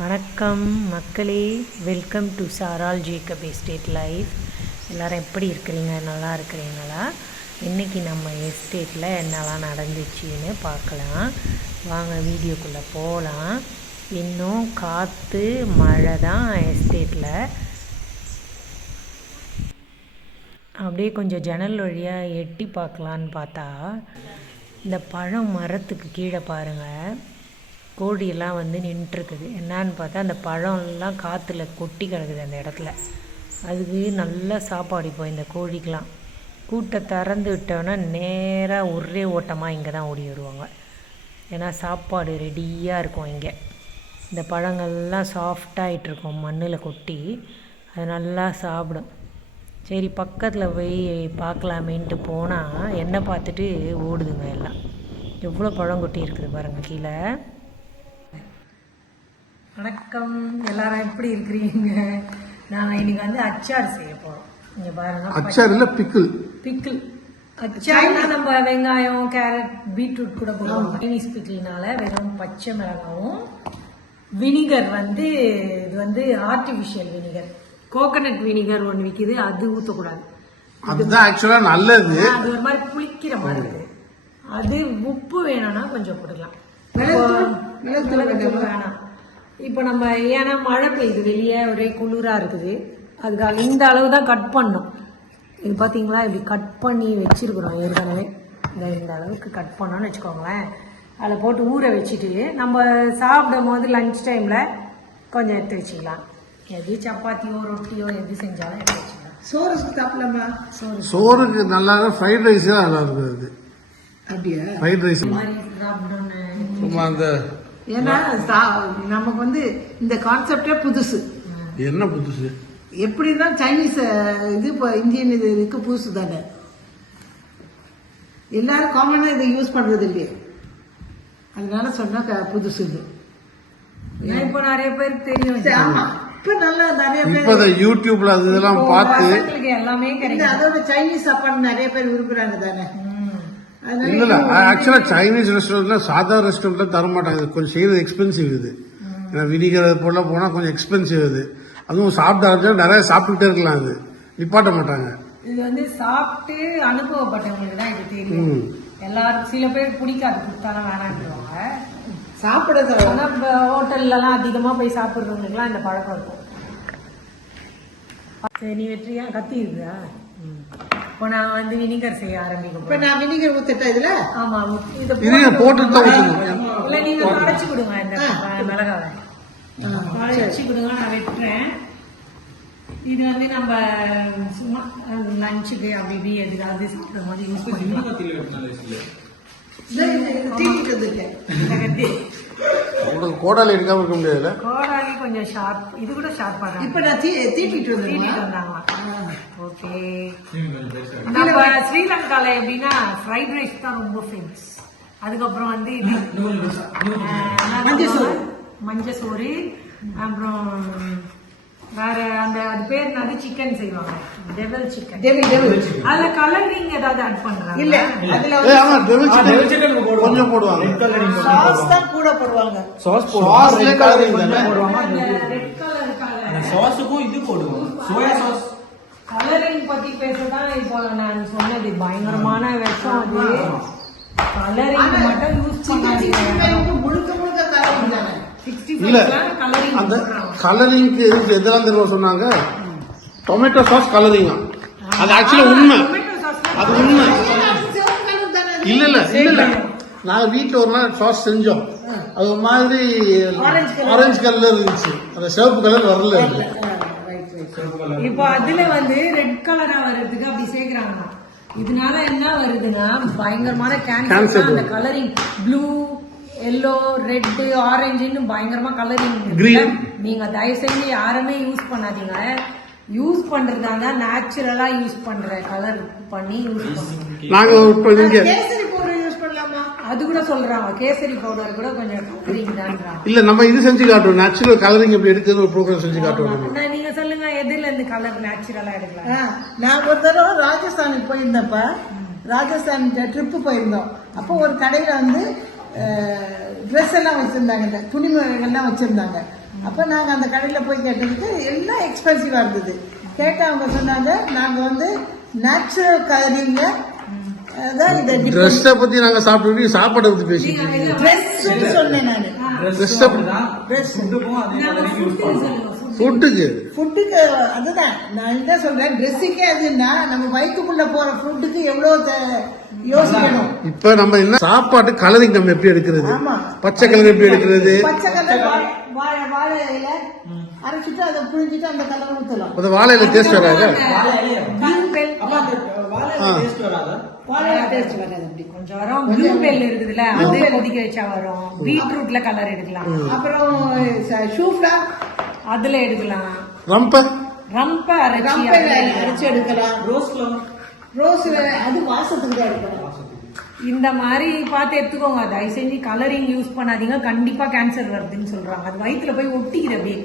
வணக்கம் மக்களே. Welcome to Saral Jacob estate life எல்லோரும் எப்படி இருக்கிறீங்க? நல்லா இருக்கிறீங்களா? இன்றைக்கி நம்ம எஸ்டேட்டில் என்னெல்லாம் நடந்துச்சுன்னு பார்க்கலாம். வாங்க வீடியோக்குள்ளே போகலாம் இன்னும் காற்று மழை தான் எஸ்டேட்டில் அப்படியே கொஞ்சம் ஜன்னல் வழியாக எட்டி பார்க்கலான்னு பார்த்தா இந்த பழம் மரத்துக்கு கீழே பாருங்கள் கோழியெல்லாம் வந்து நின்றுருக்குது. என்னான்னு பார்த்தா அந்த பழம்லாம் காற்றுல கொட்டி கிடக்குது அந்த இடத்துல. அதுக்கு நல்லா சாப்பாடு இப்போ இந்த கோழிக்கெலாம் கூட்டை திறந்து விட்டோன்னா நேராக ஒரே ஓட்டமாக இங்கே தான் ஓடி வருவாங்க. ஏன்னா சாப்பாடு ரெடியாக இருக்கும் இங்கே. இந்த பழங்கள்லாம் சாஃப்டாகிட்டு இருக்கும் மண்ணில் கொட்டி அது நல்லா சாப்பிடும். சரி பக்கத்தில் போய் பார்க்கலாமேன்ட்டு போனால் என்ன பார்த்துட்டு ஓடுதுங்க எல்லாம். எவ்வளோ பழம் கொட்டி இருக்குது பாருங்கள் கீழே. வணக்கம். எல்லாரும் எப்படி இருக்கிறீங்க? நான் இன்னைக்கு வந்து அச்சார் செய்ய போகிறோம் இங்கே பாருங்க அச்சார் இல்ல பிக்கிள். பிக்கிள். அச்சார்னா நம்ம வெங்காயம் கேரட் பீட்ரூட் கூட போடுவோம். சைனீஸ் பிக்கிள்னால வெறும் பச்சை மிளகாவும் வினிகர் வந்து இது வந்து ஆர்டிஃபிஷியல் வினிகர் கோகனட் வினிகர் ஒன்று விற்கிது அது ஊற்றக்கூடாது அதுதான் ஆக்சுவலா நல்லது. அது ஒரு மாதிரி புளிக்கிற மாதிரி இருக்குது அது உப்பு வேணும்னா கொஞ்சம் போட்டுக்கலாம். மிளகுத்தூள் வேணாம். இப்போ நம்ம ஏன்னா மழை பெய்யுது வெளியே ஒரே குளிரா இருக்குது. அதுக்காக இந்த அளவு தான் கட் பண்ணோம். இது பார்த்தீங்களா இப்படி கட் பண்ணி வச்சிருக்கிறோம் ஏற்கனவே. இந்த இந்த அளவுக்கு கட் பண்ணோம்னு வச்சுக்கோங்களேன். அதில் போட்டு ஊற வச்சுட்டு நம்ம சாப்பிடும் போது லஞ்ச் டைமில் கொஞ்சம் எடுத்து வச்சுக்கலாம். எது சப்பாத்தியோ ரொட்டியோ எது செஞ்சாலும் எடுத்து வச்சுக்கலாம். சோறு சாப்பிடலாமா? சோறு சோறுக்கு நல்லா ஃப்ரைட் ரைஸ் தான் நல்லா இருக்குது அது அப்படியா ஃப்ரைட் ரைஸ் சும்மா அந்த ஏன்னா சா- நமக்கு வந்து இந்த கான்செப்டே புதுசு. என்ன புதுசு? எப்படி இருந்தாலும் சைனீஸ் இது இப்போ இந்தியன் இது இதுக்கு புதுசு தானே. எல்லாரும் காமனா இதை யூஸ் பண்றது இல்லையே. அதனால சொன்னா க- புதுசு இது. நான் இப்போ நிறைய பேருக்கு தெரியும். சரி, ஆமா. இப்ப நல்லா நிறைய பேர் யூடியூப்ல அது இதெல்லாம் பார்த்து எல்லாமே கிடைக்கும் அதோட சைனீஸ் சாப்பாடு நிறைய பேர் விரும்புறாங்க தானே. இல்ல ஆக்சுவலா சைனீஸ் ரெஸ்டாரண்ட்ல சாதா ரெஸ்டாரண்ட்ல தர மாட்டாங்க கொஞ்சம் செய்யறது எக்ஸ்பென்சிவ் இது. ஏன்னா வினிகர் போல போனா கொஞ்சம் எக்ஸ்பென்சிவ் இது. அதுவும் சாப்பிட்டு ஆரம்பிச்சா நிறைய சாப்பிட்டுட்டே இருக்கலாம் அது. நிப்பாட்ட மாட்டாங்க. இது வந்து சாப்பிட்டு அனுபவப்பட்டவங்களுக்கு தான் இது தெரியும். எல்லாரும் சில பேர் பிடிக்காது கொடுத்தாலும் வேணான்றாங்க சாப்பிடுறது ஆனா ஹோட்டல்லலாம் அதிகமா போய் சாப்பிடுறவங்களுக்குலாம் இந்த பழக்கம் இருக்கும். சரி நீ வெற்றியா? கத்தி இருக்குதா ம். இப்போ நான் வந்து வினிகர் செய்ய ஆரம்பிக்க இப்ப நான் வினிகர் ஊத்திட்டேன் இதுல? ஆமா இதை ஊத்தணும். இல்ல நீங்க அரைச்சு கொடுங்க இந்த மிளகாவை. அரைச்சி கொடுங்க நான் வெட்டுறேன். இது வந்து நம்ம சும்மா லஞ்சுக்கு அப்படி இப்படி எதுக்காவது சாப்பிடும் போது யூஸ் உங்களுக்கு கோடால எடுக்காம இருக்க முடியாதுல்ல? கோடாலி கொஞ்சம் ஷார்ப் இது கூட ஷார்ப்பா தான் இப்ப நான் தீ தீட்டிட்டு தீட்டிட்டு வந்தாங்களா ஓகே நம்ம ஸ்ரீலங்கால எப்படின்னா ஃப்ரைட் ரைஸ் தான் ரொம்ப ஃபேமஸ் அதுக்கப்புறம் வந்து மஞ்சள் சோறு. மஞ்சள் சோறு. அப்புறம் வேற அந்த அது பேர் என்னது? சிக்கன் செய்வாங்க. டெவல் சிக்கன் டெவில் டெவில் அதுல கலரிங் ஏதாவது ஆட் பண்றாங்க இல்ல அதுல ஆமா டெவில் சிக்கன் கொஞ்சம் போடுவாங்க. சாஸ் தான் கூட போடுவாங்க. சாஸ்லயே கலரிங் தானே அந்த ரெட் கலர் கலர் சாஸுக்கும் இது போடுவோம். சோயா சாஸ் கலரிங் பத்தி பேசதான் இப்போ நான் சொன்னது. பயங்கரமான விஷம் அது. கலரிங் மட்டும் யூஸ் பண்ணாதீங்க. முழுக்க முழுக்க கலரிங் தானே இல்ல கலரிங் அந்த கலரிங்க்கு எதுக்கு எதெல்லாம் தெரியுமா சொன்னாங்க? டொமேட்டோ சாஸ் கலரிங்கா அது ஆக்சுவலா உண்மை. அது உண்மை? இல்ல இல்ல இல்ல இல்ல. நாங்க வீட்டுல ஒரு நாள் சாஸ் செஞ்சோம். அது ஒரு மாதிரி ஆரஞ்சு கலர்ல இருந்துச்சு. அந்த சிவப்பு கலர் வரல அது. ரைட் ரைட் இப்போ அதுல வந்து ரெட் கலரா வர்றதுக்கு அப்படி சேர்க்கிறாங்க இதனால என்ன வருதுன்னா பயங்கரமான கேன்சர் அந்த கலரிங் ப்ளூ எல்லோ ரெட் ஆரஞ்சுன்னு பயங்கரமா கலரிங். நீங்க தயவு செஞ்சு யாருமே யூஸ் பண்ணாதீங்க. யூஸ் பண்றதா இருந்தா நேச்சுரலா யூஸ் பண்ற கலர் பண்ணி யூஸ் பண்ணுங்க நாங்க கேசரி பவுடர் யூஸ் பண்ணலாமா? அது கூட சொல்றாங்க கேசரி பவுடர் கூட கொஞ்சம் கலரிங் இல்ல நம்ம இது செஞ்சு காட்டுவோம் நேச்சுரல் கலரிங் எப்படி எடுக்குது ஒரு ப்ரோக்ராம் செஞ்சு காட்டுவோம் நீங்க சொல்லுங்க எதுல இருந்து கலர் நேச்சுரலா எடுக்கலாம்? நான் ஒரு தடவை ராஜஸ்தானுக்கு போயிருந்தப்ப ராஜஸ்தான் ட்ரிப்பு போயிருந்தோம். அப்போ ஒரு கடையில வந்து ட்ரெஸ் எல்லாம் வச்சிருந்தாங்க. இந்த துணிமணிகள்லாம் வச்சிருந்தாங்க. அப்ப நாங்க அந்த கடையில போய் கேட்டதுக்கு எல்லாம் எக்ஸ்பென்சிவா இருந்தது. கேட்டா அவங்க சொன்னாங்க நாங்க வந்து நேச்சுரல் இதை ட்ரெஸ்ஸை பத்தி நாங்க சாப்பிட்டு சாப்பாடை பத்தி பேசிட்டு. ட்ரெஸ் சொன்னேன் நானு. ட்ரெஸ் ஃபுட்டுக்கு ஃபுட்டுக்கு அதுதான். நான் என்ன சொல்றேன்? ட்ரெஸ்ஸுக்கே அதுன்னா நம்ம வயிற்றுக்குள்ள போற ஃபுட்டுக்கு எவ்வளவு த- யோசிக்கணும். இப்ப நம்ம என்ன சாப்பாட்டு கலரிங் நம்ம எப்படி எடுக்கிறது. பச்சை கலர் எப்படி எடுக்கிறது? பச்சை கலர் வாழை வாழை இலை அரைச்சிட்டு அதை புழிஞ்சிட்டு அந்த கலர் ஊத்தலாம். அந்த வாழையில டேஸ்ட் வராது? வாழை ஆ. டேஸ்ட் வராதா? அப்புறம் ஷூஃப்டா அதுல எடுக்கலாம். ரம்ப. ரம்ப அரைச்சி. அரைச்சி எடுக்கலாம். ரோஸ் ஃப்ளவர் ரோஸ் அது வாசத்துக்கு தான் எடுக்கலாம். இந்த மாதிரி பார்த்து எடுத்துக்கோங்க. தயவு செஞ்சு கலரிங் யூஸ் பண்ணாதீங்க. கண்டிப்பா கேன்சர் வருதுன்னு சொல்றாங்க. அது வயித்துல போய் ஒட்டிக்குது அப்படியே.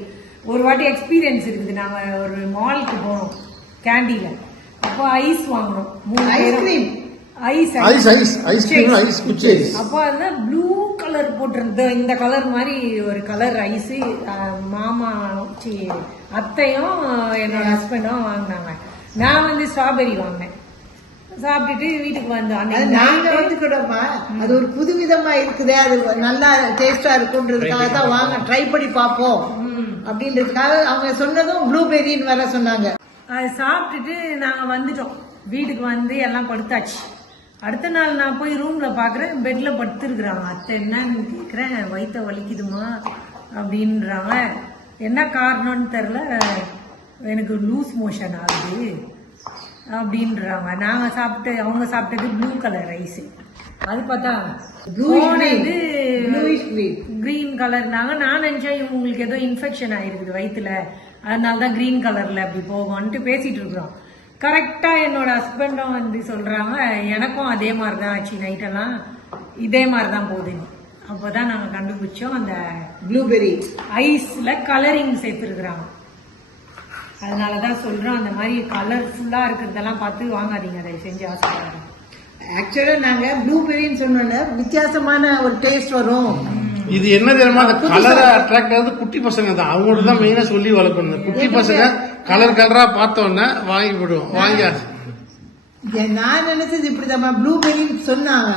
ஒரு வாட்டி எக்ஸ்பீரியன்ஸ் இருக்குது. நாங்க ஒரு மாலுக்கு போனோம். கேண்டீன்ல அப்போ ஐஸ் வாங்கணும் மூணு ice cream ice ice ice ice cream ice குச்சி ஐஸ் அப்போ ப்ளூ கலர் போட்டிருந்த இந்த கலர் மாதிரி ஒரு கலர் ஐஸ் மாமா சி அத்தையும் என்னோட ஹஸ்பண்டும் வாங்கினாங்க. நான் வந்து ஸ்ட்ராபெரி வாங்கினேன். சாப்பிட்டுட்டு வீட்டுக்கு வந்தோம். நாங்க night வந்துக்கிட்டோமா அது ஒரு புதுவிதமா இருக்குதே. அது நல்லா டேஸ்டா இருக்குன்றதுக்காக தான் வாங்க ட்ரை பண்ணி பார்ப்போம். அப்படின்றதுக்காக அவங்க சொன்னதும் ப்ளூபெரின்னு வேற சொன்னாங்க. அது சாப்பிட்டுட்டு நாங்க வந்துட்டோம். வீட்டுக்கு வந்து எல்லாம் படுத்தாச்சு அடுத்த நாள் நான் போய் ரூம்ல பாக்குறேன் பெட்ல படுத்துருக்குறாங்க. அத்தை என்னன்னு கேக்குறேன் வயித்த வலிக்குதுமா? அப்படின்றாங்க. என்ன காரணம்னு தெரில எனக்கு லூஸ் மோஷன் ஆகுது. அப்படின்றாங்க. நாங்க சாப்பிட்டு அவங்க சாப்பிட்டது ப்ளூ கலர் ரைஸ் அது பார்த்தா green. கிரீன் கலர்னாங்க நான் நினைச்சேன் இவங்களுக்கு ஏதோ இன்ஃபெக்ஷன் ஆயிருக்குது வயித்துல. அதனால தான் கிரீன் கலர்ல அப்படி போகும்ன்ட்டு பேசிட்டு இருக்கிறோம். கரெக்டா என்னோட ஹஸ்பண்டும் வந்து சொல்றாங்க எனக்கும் அதே மாதிரி தான் ஆச்சு நைட்டெல்லாம் இதே மாதிரி தான் போகுதுன்னு அப்போதான் நாங்க கண்டுபிடிச்சோம் அந்த ப்ளூபெரி ஐஸ்ல கலரிங் சேர்த்துருக்குறாங்க. அதனால தான் சொல்றோம் அந்த மாதிரி கலர்ஃபுல்லா இருக்கிறதெல்லாம் பார்த்து வாங்காதீங்க அதை செஞ்சு ஆசைப்படுறேன் ஆக்சுவலா நாங்க ப்ளூபெரின்னு சொன்னோம்ல வித்தியாசமான ஒரு டேஸ்ட் வரும். இது என்ன தெரியுமா? அந்த கலரை அட்ராக்ட் ஆகுது குட்டி பசங்க தான். அவங்கள்ட்ட தான் மெயினா சொல்லி வளர்க்கணும். குட்டி பசங்க கலர் கலரா பார்த்த உடனே வாங்கி போடுவோம். வாங்கி நான் நினைச்சது இப்படிதான் ப்ளூபெரின்னு சொன்னாங்க.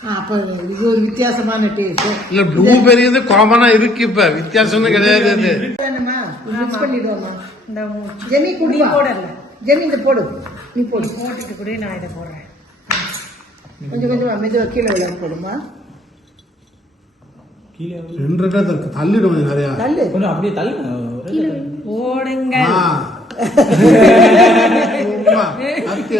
ஆ, அப்ப இது ஒரு வித்தியாசமான டேஸ்ட் இல்ல ப்ளூபெரி வந்து காமனா இருக்கு இப்ப. வித்தியாசம்னு கிடையாது இது வேணுமா மிக்ஸ் பண்ணிடுவோமா இந்த நீ குடி போடல. ஜெமி இந்த போடு. நீ போடு. போட்டுட்டு கூட நான் இதை போடுறேன். கொஞ்சம் கொஞ்சமா மெதுவா கீழே விழா போடுமா கீழே ரெண்டு ரெண்டா தள்ளிடும் கொஞ்சம் நிறையா. கொஞ்சம் அப்படியே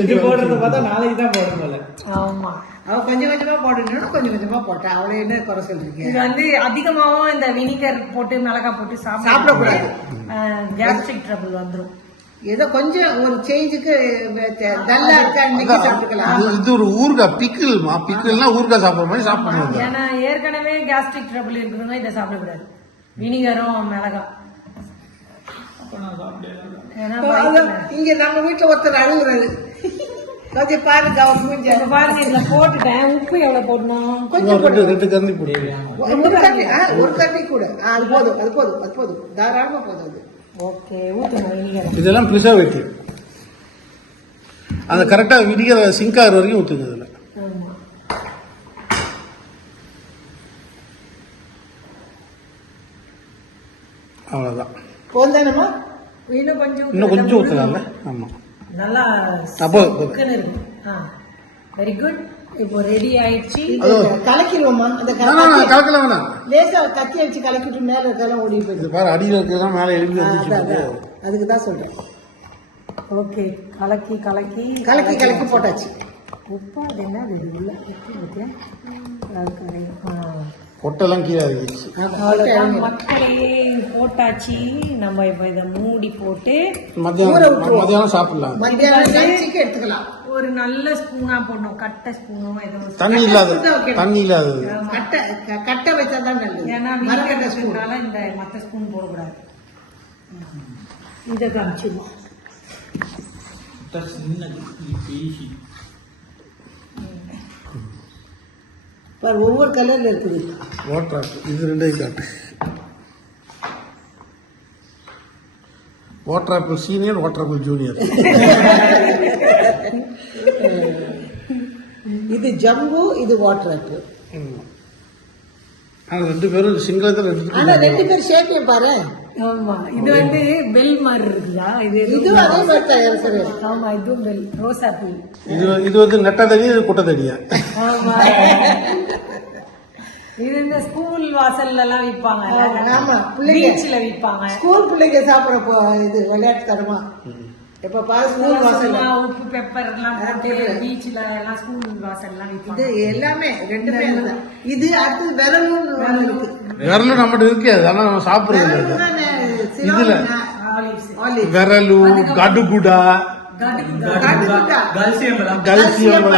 வச்சு போடுறத பார்த்தா நாளைக்கு தான் போல. ஆமா. அவ கொஞ்சம் கொஞ்சமா போடணும். கொஞ்சம் கொஞ்சமா போட்டா அவளை என்ன குறை சொல்றீங்க? இது வந்து அதிகமாவும் இந்த வினிகர் போட்டு மிளகாய் போட்டு சாப்பிடக்கூடாது. கேஸ்ட்ரிக் ட்ரபிள் வந்துரும். ஏதோ கொஞ்சம் ஒரு சேஞ்சுக்கு டல்லா இருக்கா இன்னைக்கு சாப்பிட்டுக்கலாம். இது- ஒரு ஊறுகாய் பிக்கிள்மா பிக்கிள்னா ஊறுகாய் சாப்பிடுற மாதிரி சாப்பிடுறது ஏன்னா ஏற்கனவே கேஸ்ட்ரிக் ட்ரபிள் இருக்கிறவங்க இதை சாப்பிடக்கூடாது. வினிகரும் வயித்துல- இங்க நம்ம வீட்டுல ஒருத்தர் அழுகுறாரு. கொஞ்சம் பாருங்க அவர் மூஞ்ச. பாருங்க இதுல போட்டுட்டேன். உப்பு எவ்வளவு போடணும்? கொஞ்சம் ரெண்டு ரெண்டு போடு ஒரு தண்ணி ஆ, ஒரு தண்ணி கூட. ஆ, அது போதும் அது போதும் அது போதும். தாராளமா போதும் அது. ஓகே இதெல்லாம் ப்ரிசர்வேட்டிவ் அந்த கரெக்டா விடிகிற சிங்க் ஆகிற வரைக்கும் இதுல. ஆமா. அவ்வளவுதான். போந்தானமா இன்னும் கொஞ்சம் இன்னும் கொஞ்சம் ஊத்தலாம்ல? ஆமா. நல்லா அப்போ வெரி குட் இப்போ ரெடி ஆயிடுச்சு. கலக்கிடுவோமா அந்த கலக்கல வேணாம் லேசா கத்தி வச்சு கலக்கிட்டு மேல இருக்கலாம் ஓடி போயிடுது இது பாரு அடியில் இருக்கிறதா மேலே எழுதி. அதுக்கு தான் சொல்றேன். ஓகே கலக்கி கலக்கி. கலக்கி கலக்கி போட்டாச்சு. உப்பு அது என்ன அது? உள்ள. பொட்டெல்லாம் கீழே இருந்துச்சு அவ்வளவுதான். மக்களே போட்டாச்சு. நம்ம இப்ப இதை மூடி போட்டு மத்தியானம் மத்தியானம் சாப்பிடலாம். மத்தியானம் எடுத்துக்கலாம். ஒரு நல்ல ஸ்பூனா போடணும். கட்டை ஸ்பூனோ ஏதோ தண்ணி இல்லாதது தண்ணி இல்லாதது. கட்டை கட்டை வச்சா தான் நல்லது. ஏன்னா மரக்கட்டை ஸ்பூன். வீட்டுனால இந்த மத்த ஸ்பூன் போடக்கூடாது. இதை காமிச்சிடுவோம் பாரு ஒவ்வொரு கலர்ல இருக்குது. வாட்டர் இது ரெண்டையும் காட்டு. Water apple senior water apple junior இது ஜம்பு இது வாட்டர் ஆப்பிள் ரெண்டு பேரும் சிங்களத்தில் ஆனா ரெண்டு பேர் ஷேப்பையும் பாரு. ஆமா. இது வந்து பெல் மாதிரி இருக்குதா? இது இது அதே மாதிரி இருக்கிறது ஆமா இதுவும் பெல் ரோஸ் ஆப்பிள் இது இது வந்து நெட்டதடி இது குட்டதடியா ஆமா. இது இந்த ஸ்கூல் வாசல்ல எல்லாம் விற்பாங்க ஆமா, பிள்ளைங்க. விற்பாங்க ஸ்கூல் பிள்ளைங்க சாப்பிட போ இது விளையாட்டு தருமா. இப்ப பாரு ஸ்கூல் சும்மா உப்பு பெப்பர் எல்லாம் போட்டு பீச்ல எல்லாம் ஸ்கூல் வாசல் எல்லாம் இது எல்லாமே ரெண்டுமே இதுதான். இது அடுத்து விரலும் இருக்கு. விரலும் நம்மகிட்ட இருக்காது ஆனால் நம்ம சாப்பிட்றது இதுல. விரலு கடுகுடா. கல்சியம்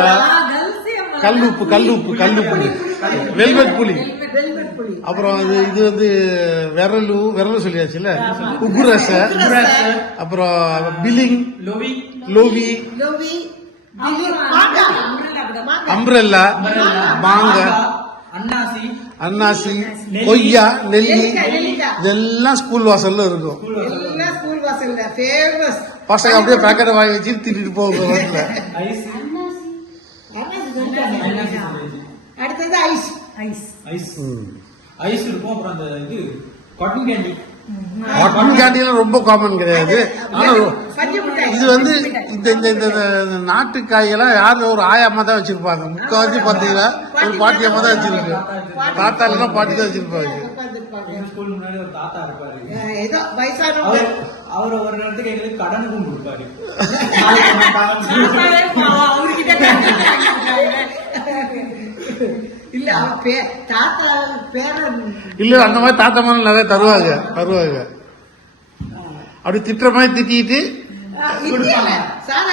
கல்லுப்பு கல்லுப்பு கல்லுப்பு. வெல்வெட் புளி வெல்வெட் புளி. அப்புறம் அது இது வந்து விரலு விரலு சொல்லியாச்சுல்ல? உகுரச அப்புறம் பில்லிங் லோவி. லோவி. லோவி. இது மாங்கா. அம்ப்ரெல்லா மாங்க. அன்னாசி. அன்னாசி. கொய்யா நெல்லி. இதெல்லாம் ஸ்கூல் வாசல்ல இருக்கும். எல்லாம் ஸ்கூல் வாசல்ல. ஃபேமஸ் பசங்க அப்படியே பேக்கெட்டை வாங்கி வச்சு திட்டிட்டு ஐஸ் அடுத்தது ஐஸ். ஐஸ். ஐஸ். ஐஸ் இருக்கும். அப்புறம் அந்த இது காட்டன் கேண்டி. ரொம்ப காமன் கிடையாது. ஆனா பஞ்சு மிட்டாய் இது வந்து இந்த இந்த இந்த நாட்டு காயெல்லாம் யாரும் ஒரு ஆயாமா தான் வச்சிருப்பாங்க. முக்காவாசி பாத்தீங்கன்னா ஒரு பாட்டி அம்மா தான் வச்சிருக்கு தாத்தா இல்லைன்னா பாட்டி தான் வச்சிருப்பாங்க. தாத்தா இருப்பாரு. ஏதோ அவர் ஒரு நேரத்துக்கு எங்களுக்கு கடனுக்கும் கொடுப்பாரு. இல்ல பே தாத்தா பேரன் இல்ல அந்த மாதிரி தாத்தா மாதிரி நிறைய தருவாங்க தருவாங்க. அப்படி திட்டுற மாதிரி திட்டிட்டு சாரா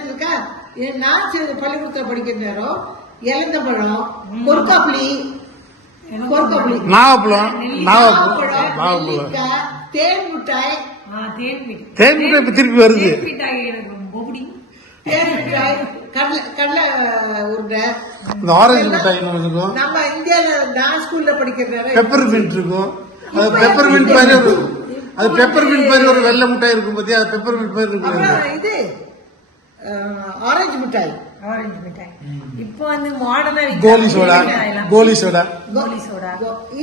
இருக்கா என் நான் பள்ளிக்கூடத்தில் படிக்கிற நேரம் கொர்க்காப்புளி நாகப்பழம் நாகப்பழம். நாகப்பழம் நாகப்பழம். நெல்லிக்காய் தேன் மிட்டாய். தேன் மிட்டாய் தேன் மிட்டாய் இப்ப திருப்பி வருது. தேன் மிட்டாய் கடலை கடலை உருண்டை இந்த ஆரஞ்சு மிட்டாய் இருக்கும் நம்ம இந்தியால நான் ஸ்கூல்ல படிக்கிற நேரம் பெப்பர் மின்ட் இருக்கும். அது பெப்பர் மின்ட் மாதிரி ஒரு அது பெப்பர் மின்ட் மாதிரி ஒரு வெள்ளை மிட்டாய் இருக்கும் பத்தியா? அது பெப்பர் மின்ட் மாதிரி இருக்கும். இது ஆரஞ்சு மிட்டாய். ஆரஞ்சு மிட்டாய். இப்போ வந்து மாடர்னா கோலி சோடா. கோலி சோடா. கோலி சோடா.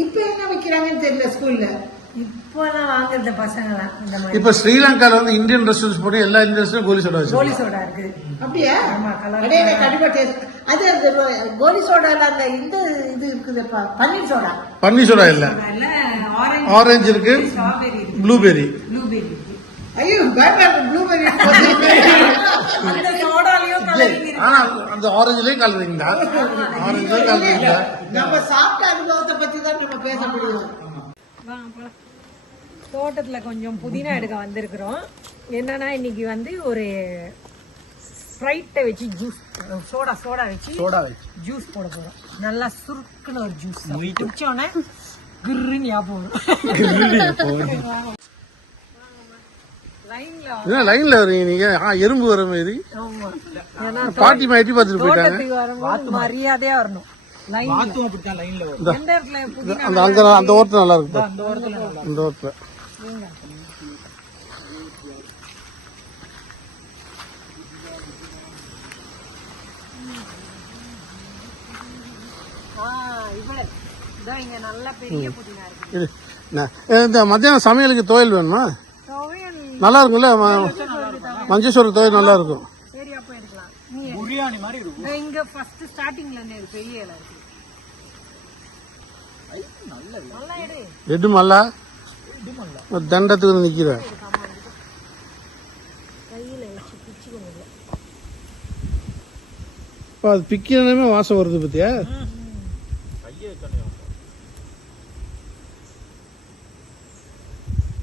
இப்ப என்ன வைக்கிறாங்கன்னு தெரியல ஸ்கூல்ல இப்போதான் வாங்குறது பசங்களாம் இந்த மாதிரி. இப்ப ஸ்ரீலங்கால வந்து இந்தியன் ரெஸ்டாரண்ட்ஸ் போட்டு எல்லா இந்தியன் ரெஸ்டாரண்ட் கோலி சோடா கோலி வச்சிருக்காங்க சோடா இருக்குது அப்படியா? ஆமா, கண்டிப்பா டேஸ்ட் அது அந்த கோலி சோடால அந்த இந்த இது இருக்குதுப்பா பன்னீர் சோடா. பன்னி சோடா இல்ல. அதுல ஆரஞ்சு ஆரஞ்சு இருக்கு ஸ்ட்ராபெரி இருக்கு. ப்ளூபெரி ஐயோ பயமா ப்ளூபெரி அந்த சோடாலயும் கலரிங் இருக்கு ஆனா அந்த ஆரஞ்சுலயும் கலரிங் தான் ஆரஞ்சுலயும் கலரிங் தான் நம்ம சாப்பிட்ட அனுபவத்தை பத்தி தான் நம்ம பேச முடியும். தோட்டத்துல கொஞ்சம் புதினா எடுக்க வந்திருக்கிறோம். என்னன்னா இன்னைக்கு வந்து ஒரு ஸ்ப்ரைட்டை வச்சு ஜூஸ் சோடா சோடா வச்சு சோடா வச்சு. ஜூஸ் போட போறோம். நல்லா சுருக்குன்னு ஒரு ஜூஸ் குடிச்சோடனே கிருன்னு ஞாபகம் வரும் லைன்ல வரீங்க நீங்க? ஆ, எறும்பு வர மாதிரி. பாட்டி எட்டி பார்த்துட்டு போயிட்டாங்க. மரியாதையா வரணும். அந்த அங்க அந்த ஓரத்துல நல்லா இருக்கு பாரு. அந்த ஓரத்துல. நல்லா அந்த ஓரத்துல ஆ இவ்வளவு இதான் இங்க நல்ல பெரிய புதினா இருக்கு. இது என்ன, இந்த மத்தியானம் சமையலுக்கு துவையல் வேணுமா? நல்லா இருக்கும்ல ம- மஞ்சள் துவையல் நல்லா இருக்கும். சரி அப்ப எடுக்கலாம் நீ பிரியாணி மாதிரி இருக்கும். இதோ இங்க ஃபர்ஸ்ட் ஸ்டார்டிங்ல இருந்து இருக்கு பெரிய இலை இருக்கு. நல்லா எடு எடு மல்லா? தண்டத்துக்கு வந்து நிக்கிறேன் கையில வச்சு இப்போ அது பிக்கிறதுமே வாசம் வருது பத்தியா?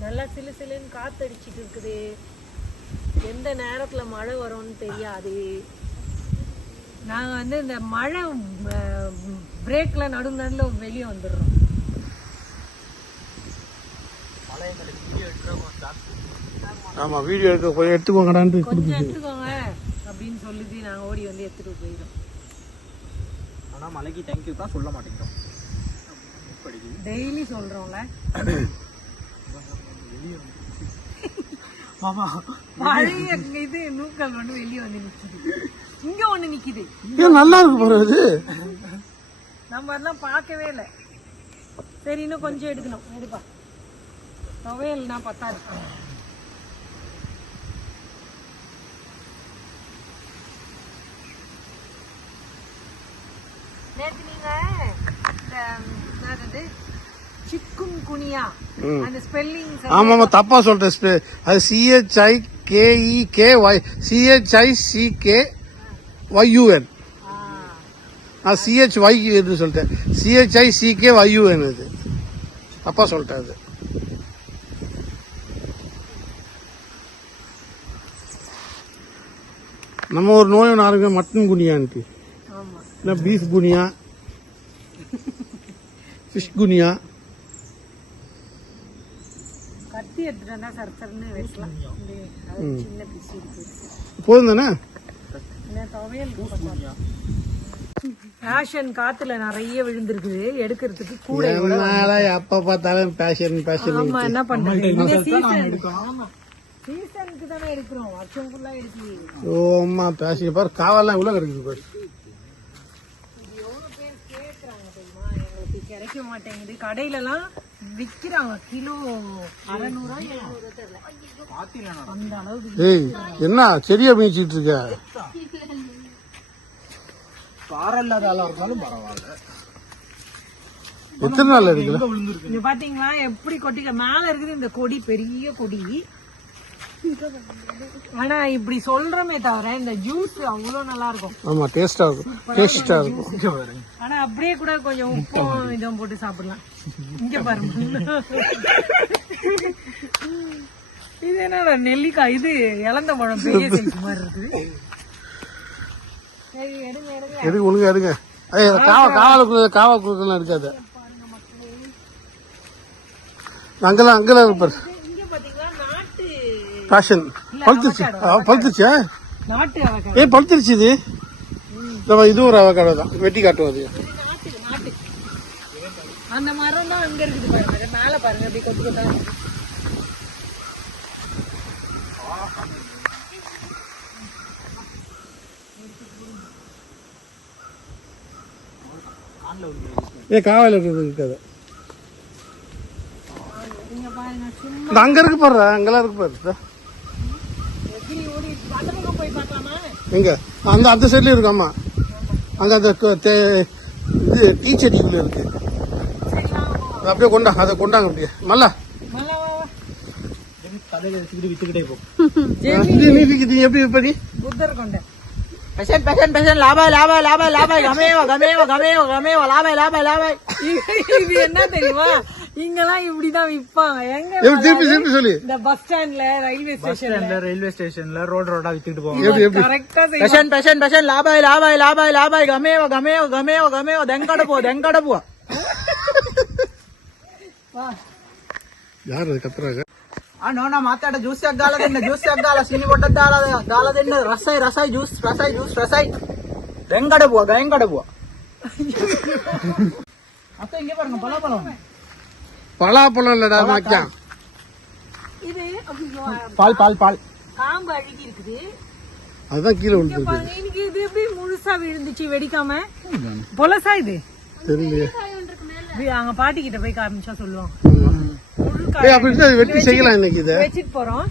நல்லா சிலு சிலுன்னு காத்தடிச்சிட்டு இருக்குது. எந்த நேரத்துல மழை வரும்னு தெரியாது. நாங்க வந்து இந்த மழை பிரேக்ல நடு நடுல வெளியே வந்துடுறோம். ஆமா வீடியோ எடுக்க போய் எடுத்துக்கோங்கடான்ட்டு கொஞ்சம் எடுத்துக்கோங்க அப்படின்னு சொல்லுது நாங்க ஓடி வந்து எடுத்துட்டு போயிடும் ஆனா மலைக்கு தேங்க்யூ தான் சொல்ல மாட்டேங்கிறோம். டெய்லி சொல்றோம்ல. மாமா பழைய இது நூக்கல் வந்து வெளியே வந்து நிக்குது. இங்க ஒண்ணு நிக்குது. ஏன் நல்லா இருக்கு பாரு அது. நம்ம அதெல்லாம் பார்க்கவே இல்லை. சரி இன்னும் கொஞ்சம் எடுக்கணும். எடுப்பா. துவையல்னா பத்தாது. நேத்து நீங்க என்னது சிக்குன் குனியா அந்த ஸ்பெல்லிங் ஆமா ஆமா தப்பா சொல்றேன் அது CHI KE K Y CHI C K YUN நான் சிஹெச் ஒய் என்று சொல்லிட்டேன். சிஹெச்ஐ சி கே ஒய்யூஎன் அது. தப்பா சொல்லிட்டேன் அது. நம்ம ஒரு நோய் ஒன்று ஆரம்பிக்க மட்டன் குனியான்ட்டு ஆமா. இல்லை பீஃப் குனியா ஃபிஷ் குனியா. கத்தி எடுத்துட்டு வந்தா இந்த அது சின்ன பிசி இருக்கு. போதும் தானே என்ன துவையல் ஃபேஷன் காத்துல நிறைய விழுந்திருக்குது. எடுக்கிறதுக்கு கூட எப்ப பார்த்தாலும் பேஷன் பேஷன் ஆமா என்ன பண்றது? சீசனுக்கு தானே எடுக்கிறோம்? வருஷம் பாரு. காவெல்லாம் இவ்வளோ கிடைக்குது பாரு. எவ்வளவு பேர் கேக்குறாங்க தெரியுமா? எங்களுக்கு கிடைக்க மாட்டேங்குது. கடையில எல்லாம் விக்கிறாங்க. கிலோ அறநூறா எழுநூறு தெரியல. அந்த அளவுக்கு ஏய் என்ன செடியை மீச்சிட்டு இருக்க? இல்லாத இருந்தாலும் பரவாயில்ல. எத்தனை நாள் இருக்குல்ல இங்க பாத்தீங்களா? எப்படி கொட்டிக்க மேல இருக்குது இந்த கொடி பெரிய கொடி. ஆனா இப்படி சொல்றமே தவிர இந்த ஜூஸ் அவ்வளவு நல்லா இருக்கும் ஆமா டேஸ்டா இருக்கும். டேஸ்டா இருக்கும். இங்க பாருங்க. ஆனா அப்படியே கூட கொஞ்சம் உப்பும் இதுவும் போட்டு சாப்பிடலாம். இங்க பாருங்க. இது என்னடா நெல்லிக்காய்? இது இளந்த பழம் பெரிய சைஸ் மாதிரி இருக்குது சரி எடுங்க ஒழுங்கா எடுங்க. ஏய் காவ காவலுக்குள்ள காவா குழுக்கெல்லாம் இருக்காது அங்கெல்லாம் அங்கெல்லாம் இருப்பார். பேஷன் பழுத்துருச்சு ஆ, பழுத்துருச்சா ஏய் பழுத்துருச்சு இது? நம்ம இது ஒரு அவக்காடோ தான். வெட்டி காட்டும் அது. அந்த மரம் தான் அங்க இருக்குது பாருங்க மேல பாருங்க அப்படி கொத்து கொத்தா. ஏ இருக்கிறது இருக்காது அங்க இருக்கு பாரு அங்கெல்லாம் இருக்கு பாரு இதோ. எப்படி ஓடி அந்த பக்கம் போய் பார்க்கலாமா எங்க? அந்த அந்த சைட்லயும் இருக்கு ஆமா. அங்க அந்த இது டீ செடிக்குள்ள இருக்கு. அதை அப்படியே கொண்டா அதை கொண்டாங்க அப்படியே. மல்லா. என்ன தெரியுமா? இங்கெல்லாம் இப்படிதான் விப்பாங்க எங்க எப்படி திருப்பி திருப்பி சொல்லி இந்த பஸ் ஸ்டாண்ட்ல ரயில்வே ஸ்டேஷன்ல ரயில்வே ஸ்டேஷன்ல ரோட் ரோடா வித்துக்கிட்டு போவாங்க எப்படி எப்படி கரெக்டா பெஷன் பெஷன் பெஷன் லாபாய் லாபாய் லாபாய் லாபாய் கமேவ கமேவ கமேவ கமேவ தெங்கட போ தெங்கட போ யார் அது கத்துறாங்க ಆ ನೋಡ ಮಾತಾಡ juice ಗಾಲದಿಂದ juice ಗಾಲ cine ಕೊಟ್ಟದ್ದ ಗಾಲದಿಂದ ರಸಾಯಿ ರಸಾಯಿ juice ರಸಾಯಿ juice ರಸಾಯಿ ಹೆಂಗಡೆ ಬುವ ಹೆಂಗಡೆ ಬುವ ಮತ್ತೆ ಹಿಂಗೆ பாருங்க பல பழம் பலாப்பழம் இல்லடா மச்சான். இது பால் பால் பால். காம்பு அழுகி இருக்குது. அதுதான் கீழே விழுந்துருக்கு பாருங்க எனக்கு இது எப்படி முழுசா விழுந்துச்சு வெடிக்காம? பொலசா இது? தெரியலையே. அங்க பாட்டி கிட்ட போய் காமிச்சா சொல்லுவாங்க. ஏய் காய். அப்படி இது வெட்டி செய்யலாம் இன்னைக்கு இதை. வச்சிட்டு போறோம்.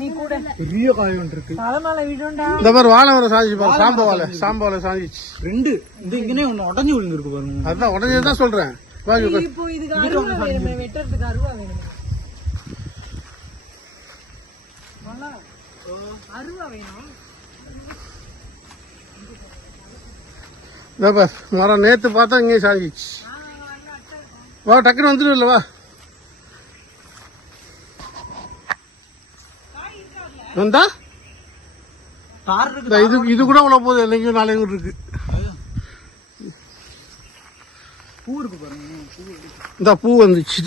நீ கூட. பெரிய காய் ஒன்று இருக்கு தலை மேல விடும்டா இந்த மாதிரி வாழை வர சாஞ்சிச்சு பாரு. சாம்ப வாழை. சாம்ப வாழை சாஞ்சிச்சு. ரெண்டு. இந்த இங்கனே ஒன்று உடஞ்சி விழுந்துருக்கு பாருங்க. அதுதான் உடனே தான் சொல்றேன். இப்போ இதுக்கு அருவா வேணுமே வெட்டுறதுக்கு அருவா வேணுமே. நல்லா. அருவா வேணும். இதோ பார் மரம் நேத்து பார்த்தா இங்கே சாஞ்சிச்சு. வா டக்குன்னு வந்துடும் இல்லை வா. வந்தா இது இது கூட உள்ள போகுது என்னைக்கும் நாளைக்கும் இருக்கு. பூ இருக்கு பாருங்க. இந்த பூ வந்துச்சு.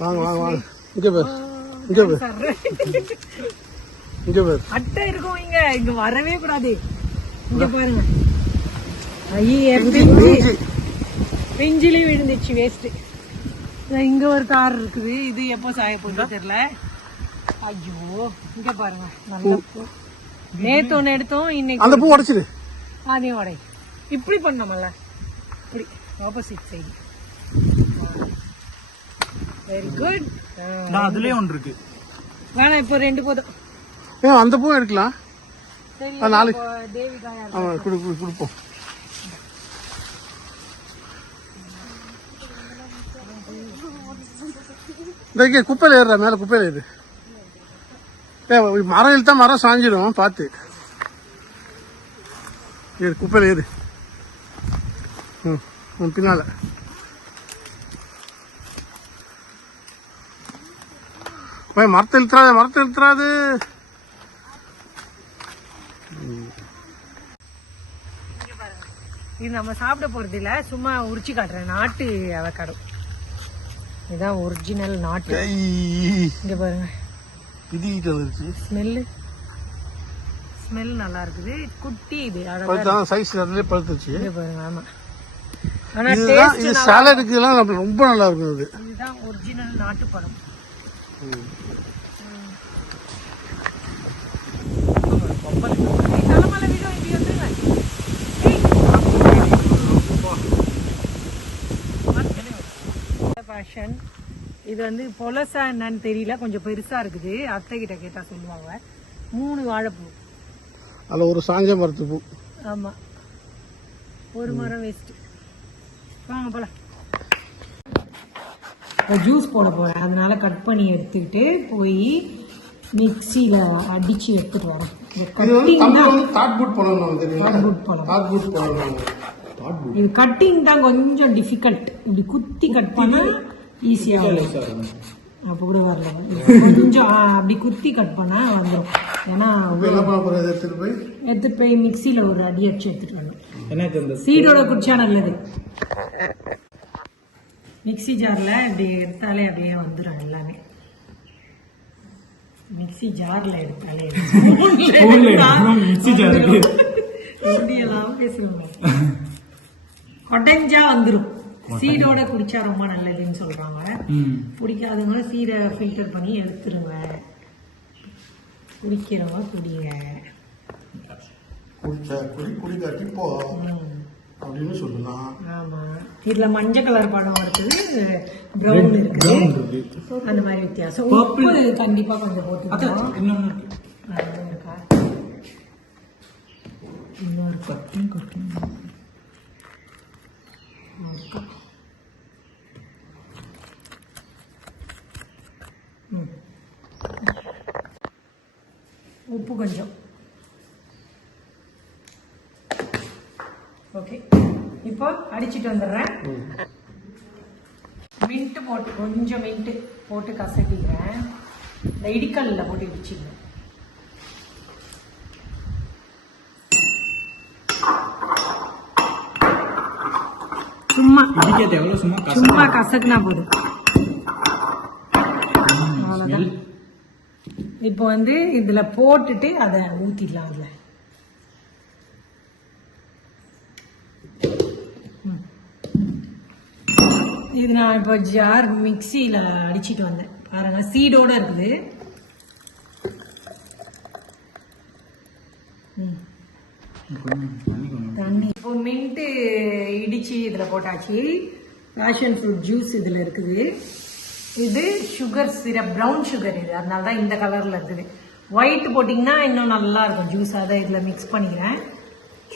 வாங்க வாங்க வாங்க. இங்கே பாரு. இங்க பாரு. இங்க பாரு. அட்டை இருக்கும் இங்க. இங்க வரவே கூடாது. இங்க பாருங்க. ஐய பிஞ்சு. பிஞ்சிலே விழுந்துச்சு வேஸ்ட் இங்க ஒரு கார் இருக்குது. இது எப்போ சாய போகுது தெரியல. ஐயோ இங்க பாருங்க. நல்ல நேத்து ஒண்ணு எடுத்தோம் இன்னைக்கு அந்த பூ உடைச்சிரு. அதையும் உடை. இப்படி பண்ணமல்ல இப்படி ஆப்போசிட் சைடு வெரி குட் நான் அதுலயே ஒன்று இருக்கு. வேணாம் இப்போ ரெண்டு போதும் ஏன் அந்த பூ எடுக்கலாம். சரி ஆ, நாளைக்கு இப்போ தேவிகாயா ஆமா குடு குடு கொடுப்போம். இந்த இங்க குப்பையில ஏறுறா மேல குப்பையில ஏறு. ஏ மரம் இழுத்தா மரம் சாஞ்சிடும் பார்த்து ஏறு குப்பையில ஏறு. ம் ம், பின்னால. போய் மரத்தை இழுத்துறாது மரத்தை இழுத்துறாது. இது நம்ம சாப்பிட போறது இல்ல சும்மா உரிச்சு காட்டுறேன் நாட்டு அவக்காடோ இதுதான் ஒரிஜினல் நாட்டு. இங்க பாருங்க. வந்துருச்சு ஸ்மெல்லு. ஸ்மெல் நல்லா இருக்குது. குட்டி இது. சைஸ் அதுலயே பழுத்துச்சு பாருங்க ஆமா. ஆனா இதுதான் டேஸ்ட் இது சாலடுக்கு எல்லாம் நம்ம ரொம்ப நல்லா இருக்கும் இது இதுதான் ஒரிஜினல் நாட்டு பழம் ஃபேஷன் இது வந்து பொலசா என்னன்னு தெரியல. கொஞ்சம் பெருசா இருக்குது. அத்தை கிட்ட கேட்டா சொல்லுவாங்க. மூணு வாழைப்பூ. அதுல ஒரு சாஞ்ச மரத்து பூ. ஆமா. ஒரு மரம் வேஸ்ட் வாங்க போலாம். ஜூஸ் போட போறேன். அதனால கட் பண்ணி எடுத்துக்கிட்டு போய் மிக்சியில அடிச்சு எடுத்துட்டு பண்ணணும் இது கட்டிங் தான். கொஞ்சம் டிஃபிகல்ட் இப்படி குத்தி கட் பண்ணா ஈஸியா வரும். அப்போ கூட வரல. கொஞ்சம் அப்படி குத்தி கட் பண்ணா வந்துடும் ஏன்னா எடுத்துட்டு போய். எடுத்துட்டு போய் மிக்சியில ஒரு அடி அடிச்சு எடுத்துட்டு வரணும். எனக்கு இந்த சீடோட குடிச்சா நல்லது மிக்ஸி ஜார்ல இப்படி எடுத்தாலே அப்படியே வந்துடும் எல்லாமே. மிக்ஸி ஜார்ல எடுத்தாலே மிக்ஸி ஜார் எப்படியெல்லாம் பேசுவாங்க கொடைஞ்சா வந்துடும் சீடோட குடிச்சா ரொம்ப நல்லதுன்னு சொல்றாங்க. பிடிக்காதவங்க சீடை ஃபில்டர் பண்ணி எடுத்துருங்க. குடிக்கிறவங்க குடிங்க. குடிச்சா குடி குடிக்காட்டி போ. அப்படின்னு சொல்லலாம் ஆமா. இதுல மஞ்சள் கலர் பழம் இருக்குது பிரவுன் இருக்குது அந்த மாதிரி வித்தியாசம். உப்பு கண்டிப்பா கொஞ்சம் போட்டுக்கணும். இன்னொன்னு இருக்கு. அது இருக்கா இன்னொரு இருக்கா ம். உப்பு கொஞ்சம். ஓகே. இப்போ அடிச்சிட்டு வந்துடுறேன். மின்ட்டு போட்டு கொஞ்சம் மின்ட்டு போட்டு கசட்டிக்கிறேன் இந்த இடிக்கல்ல போட்டு இடிச்சிக்கிறேன் சும்மா இதுக்கேற்ற எவ்வளோ சும்மா சும்மா கசக்குனா போதும். இப்போ வந்து இதுல போட்டுட்டு அதை ஊத்திடலாம் அதுல. இது நான் இப்போ ஜார் மிக்சியில அடிச்சிட்டு வந்தேன் பாருங்க சீடோட இருக்குது ம் தண்ணி இப்போ மின்ட்டு இடிச்சு இதில் போட்டாச்சு. பேஷன் ஃப்ரூட் ஜூஸ் இதில் இருக்குது. இது சுகர் சிரப் ப்ரௌன் சுகர் இது. அதனால தான் இந்த கலரில் இருக்குது. ஒயிட் போட்டிங்கன்னா இன்னும் நல்லா இருக்கும். ஜூஸ் அதை இதில் மிக்ஸ் பண்ணிக்கிறேன்.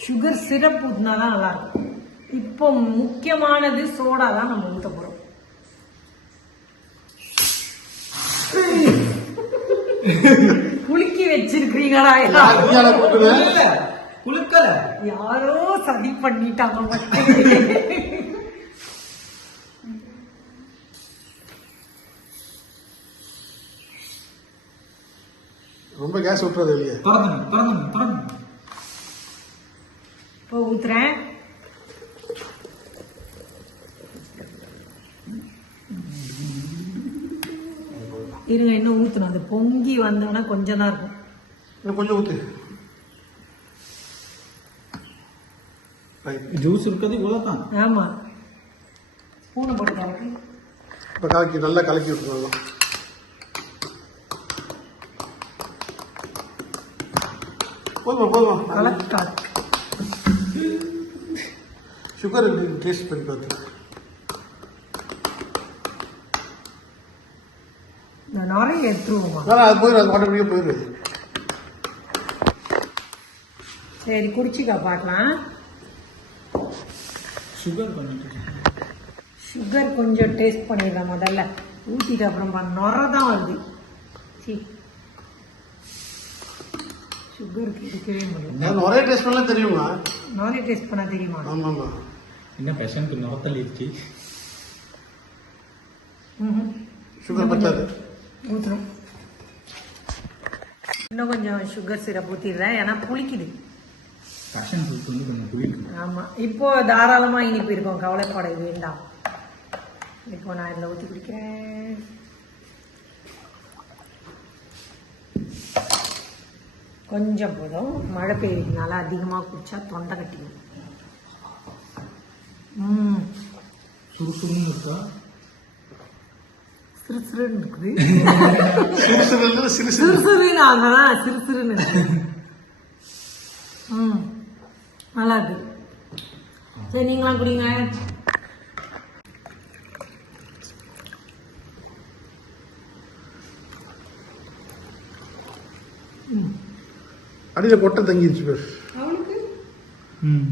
சுகர் சிரப் ஊற்றினா தான் நல்லா இருக்கும். இப்போ முக்கியமானது சோடா தான் நம்ம ஊற்ற போகிறோம் குலுக்கி வச்சிருக்கிறீங்களா? குளுக்கல யாரோ சதி பண்ணிட்டாங்க மட்டும். ரொம்ப கேஸ் விட்டுறது வெளியே. திறந்துங்க திறந்துங்க திறந்துங்க இப்போ ஊத்துறேன். இருங்க இன்னும் ஊற்றணும் அது பொங்கி வந்தோன்னா கொஞ்சம் தான் இருக்கும். இன்னும் கொஞ்சம் ஊற்று ஜூஸ் இருக்கிறது இவ்வளவுதான். ஆமாம் ஸ்பூனை போட்டு கலக்கி. இப்போ கலக்கி நல்லா கலக்கி விட்டுருவோம் போதுமா போதுமா? கலக்கா. சுகர் டேஸ்ட் பண்ணி பார்த்து நான் நிறைய எடுத்துருவோமா அது போயிடும் அது ஆட்டோமேட்டிக்காக போயிடுது சரி குடிச்சிக்கா பார்க்கலாம். சுகர் பண்ணிட்டு சுகர் கொஞ்சம் டேஸ்ட் பண்ணிடலாம் முதல்ல. ஊற்றிட்டு அப்புறம் நுர தான் வருது. சி. சுகருக்கு இருக்கவே முடியும் நான் ஒரே டேஸ்ட் பண்ணலாம் தெரியுமா? நுரைய டேஸ்ட் பண்ண தெரியுமா? ஆமாம் ஆமாம் என்ன பேஷனுக்கு நுரத்தல் இருக்கு? ம்ஹும். சுகர் பத்தாது. ஊற்றணும் இன்னும் கொஞ்சம் சுகர் சிரப் ஊற்றிடுறேன் ஏன்னா புளிக்குது. பேஷன் ஃப்ரூட் வந்து கொஞ்சம் குளிக்கும் ஆமாம் இப்போ தாராளமாக இனிப்பு இருக்கும். கவலைப்பட வேண்டாம். இப்போ நான் இதில் ஊற்றி குடிக்கிறேன். கொஞ்சம் போதும். மழை பெய்யுறதுனால அதிகமாக குடிச்சா தொண்டை கட்டிடும். ம். சுறுசுறுன்னு இருக்கா? சிறு சிறுன்னு இருக்குது. சிறு சிறு சிறு. சிறு சிறுன்னு அங்கதான் சிறு சிறுன்னு ம். நல்லா இருக்கு சரி நீங்களாம் குடிங்க. அடியில் கொட்டை தங்கிருச்சு பேர். அவனுக்கு ம்.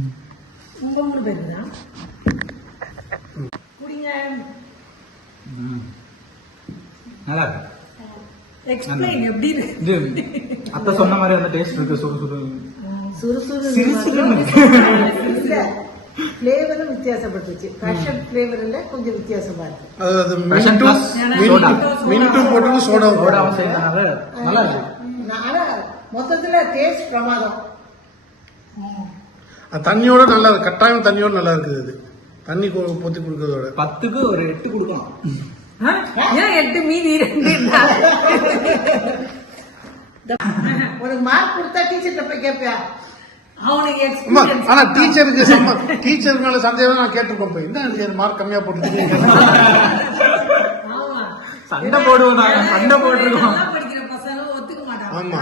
உங்க மூணு பேர் தான் குடிங்க. ம். நல்லா இருக்கு எக்ஸ்பிளைன் எப்படி இருக்கு? அத்தை சொன்ன மாதிரி அந்த டேஸ்ட் இருக்கு. சுடு சுடு. சுறுசுறு ஃப்ளேவரும் வித்தியாசப்பட்டுச்சு பேஷன் ஃப்ளேவர் இல்ல கொஞ்சம் வித்தியாசமா இருக்கு. அது அது Passion மின்ட்டும் plus soda. மின்ட்டும் போட்டு சோடா சோடாவும் நல்லா இருக்கு. நான் ஆனா மொத்தத்துல டேஸ்ட் பிரமாதம். தண்ணியோட நல்லா இருக்கு. கட்டாயம் தண்ணியோட நல்லா இருக்குது அது. தண்ணி கொ- பொத்தி கொடுக்கறதோட. பத்துக்கு ஒரு எட்டு கொடுக்கலாம்? ஏன் எட்டு மீதி ரெண்டு உனக்கு மார்க் கொடுத்தா டீச்சர்கிட்ட போய் கேட்பியா? அவனுக்கு அம்மா எக்ஸ்பீரியன்ஸ் ஆனா டீச்சருக்கு சம்ம டீச்சர் மேல சந்தேகம் நான் கேட்டிருக்கோம் போய். என்ன மார்க் கம்மியா போட்டுருக்கீங்க சண்டை போடுவோம் நாங்க சண்டை போட்டுருக்கோம் நல்லா படிக்கிற பசங்க ஒத்துக்க மாட்டாங்க ஆமா.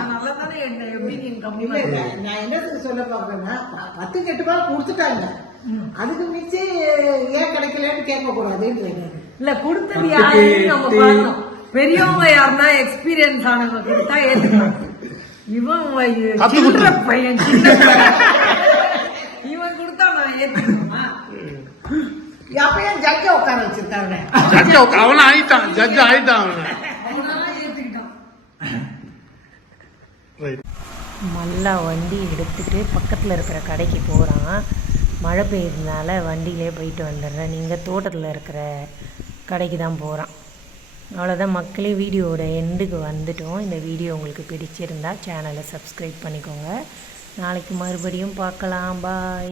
நான் என்ன சொல்ல பாக்குறேன்னா பத்துக்கு எட்டு ரூபாய் கொடுத்துட்டாங்க. அதுக்கு மிச்சி ஏன் கிடைக்கலன்னு கேட்க கூடாதுன்னு இல்ல கொடுத்தது நம்ம பார்க்கணும். பெரியவங்க யாருன்னா எக்ஸ்பீரியன்ஸ் ஆனவங்க கொடுத்தா ஏத்துக்கலாம் இவன். சில்லற பையன். இவன் கொடுத்தா நான் ஏத்துக்கணுமா? அப்பயும் ஜட்ஜ உட்கார வச்சிருக்காங்க ஜட்ஜ் அவன ஆயிட்டான் ஜட்ஜ் ஆயிட்டான் அவன. அவனால ஏத்துக்கிட்டான். ரைட் மல்லா வண்டி எடுத்துட்டு பக்கத்தில் இருக்கிற கடைக்கு போகிறான் மழை பெய்யறதுனால வண்டியிலே போயிட்டு வந்துடுறேன். நீங்கள் தோட்டத்தில் இருக்கிற கடைக்கு தான் போகிறான் அவ்வளோதான் மக்களே வீடியோவோட எண்டுக்கு வந்துட்டோம். இந்த வீடியோ உங்களுக்கு பிடிச்சிருந்தா சேனலை சப்ஸ்கிரைப் பண்ணிக்கோங்க. நாளைக்கு மறுபடியும் பார்க்கலாம். பாய்